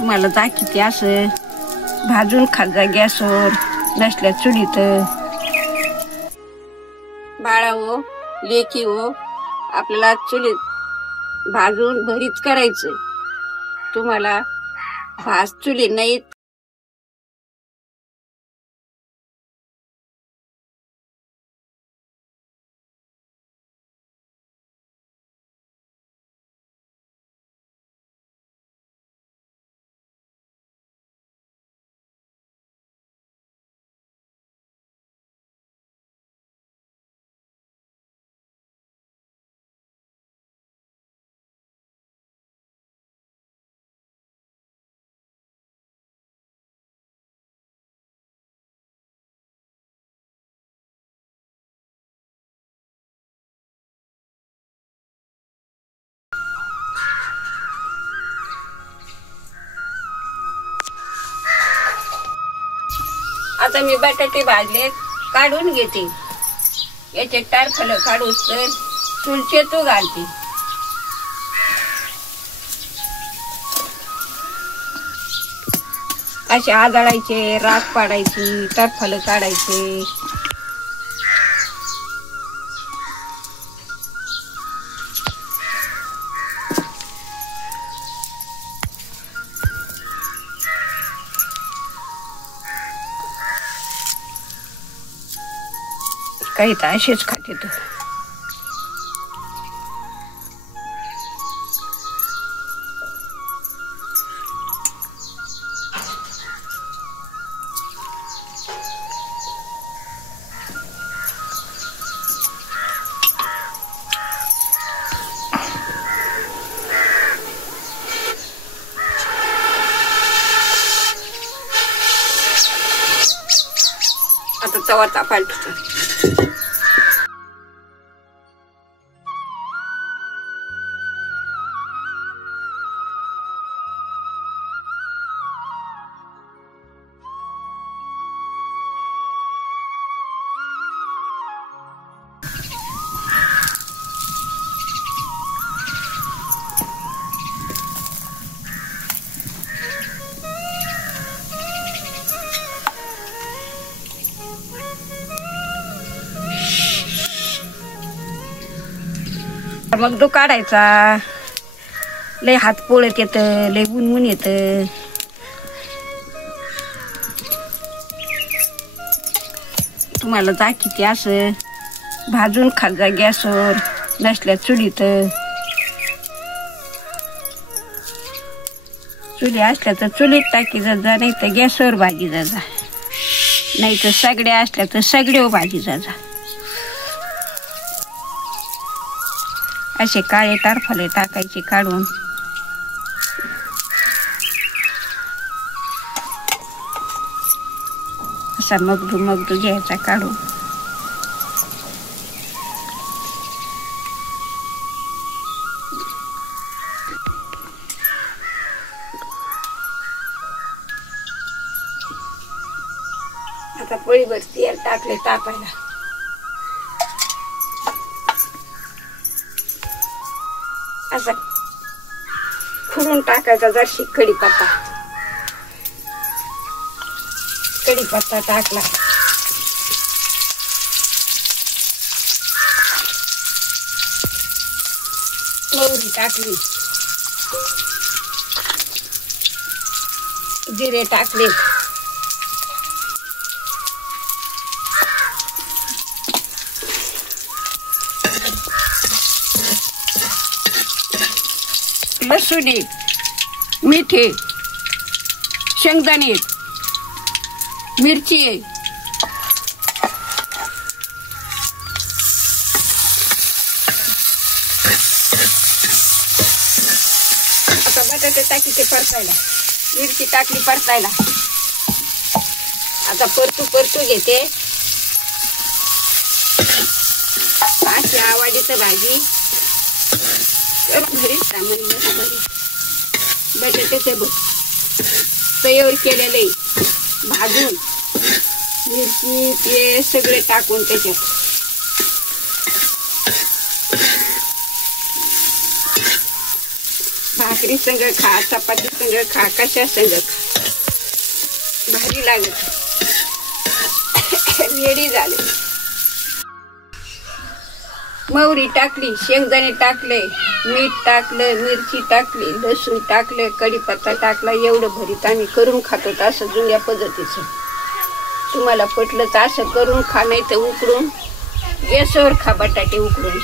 तुम्हाला दाखवते असं भाजून खाजा गॅसवर नसल्या चुलीत. बाळा हो लेकी हो आपल्याला चुलीत भाजून भरीत करायचं. तुम्हाला भाज चुली नाहीत आता मी बटाटे भाजले काढून घेते. याचे टारफल काढूस तर चुलचे तो घालते. असे आदळायचे राख पाडायची टारफल काढायचे. काही तर असेच खाते तर आता तवा तापायला ठेवते. मग तो काढायचा. लय हात पोळत येत लय ऊन येत. तुम्हाला दाखवते असं भाजून खाजा गॅसवर नसल्या चुलीत. चुली असल्या तर चुलीत टाकी जा, नाही तर गॅसवर भाजी जा, नाही तर सगड्या असल्या तर सगड्यावर भाजी जा. असे काळे टारफले टाकायचे काढून. असा मगदू घ्यायचा काढून. आता पोळीभर तेल टाकले तापायला. असा खुडून टाकायचा जरशी कढीपत्ता. कढीपत्ता टाकला. मोहरी टाकली. जिरे टाकले. लसूण मीठे शेंगदाणे मिरची आता बटाटे टाकी ते परतायला. मिरची टाकली परतायला. आता परतू घेते. अशी आवडीचं भाजी घरीच सामान बटाट्याचे तयार केलेले भाजून मिरची ते सगळे टाकून त्याच्यात भात भाकरी संग खा, चपाती संग खा, कशा संग खा, भारी लागत. रेडी झाले. मोहरी टाकली, शेंगदाणे टाकले, मीठ टाकलं, मिरची टाकली, लसूण टाकले, कढीपत्ता टाकला. एवढं भरीत आम्ही करून खातो असं जुन्या पद्धतीचं. तुम्हाला पटलं तर असं करून खा, नाही तर उकडून गॅसवर खा, बटाटे उकडून.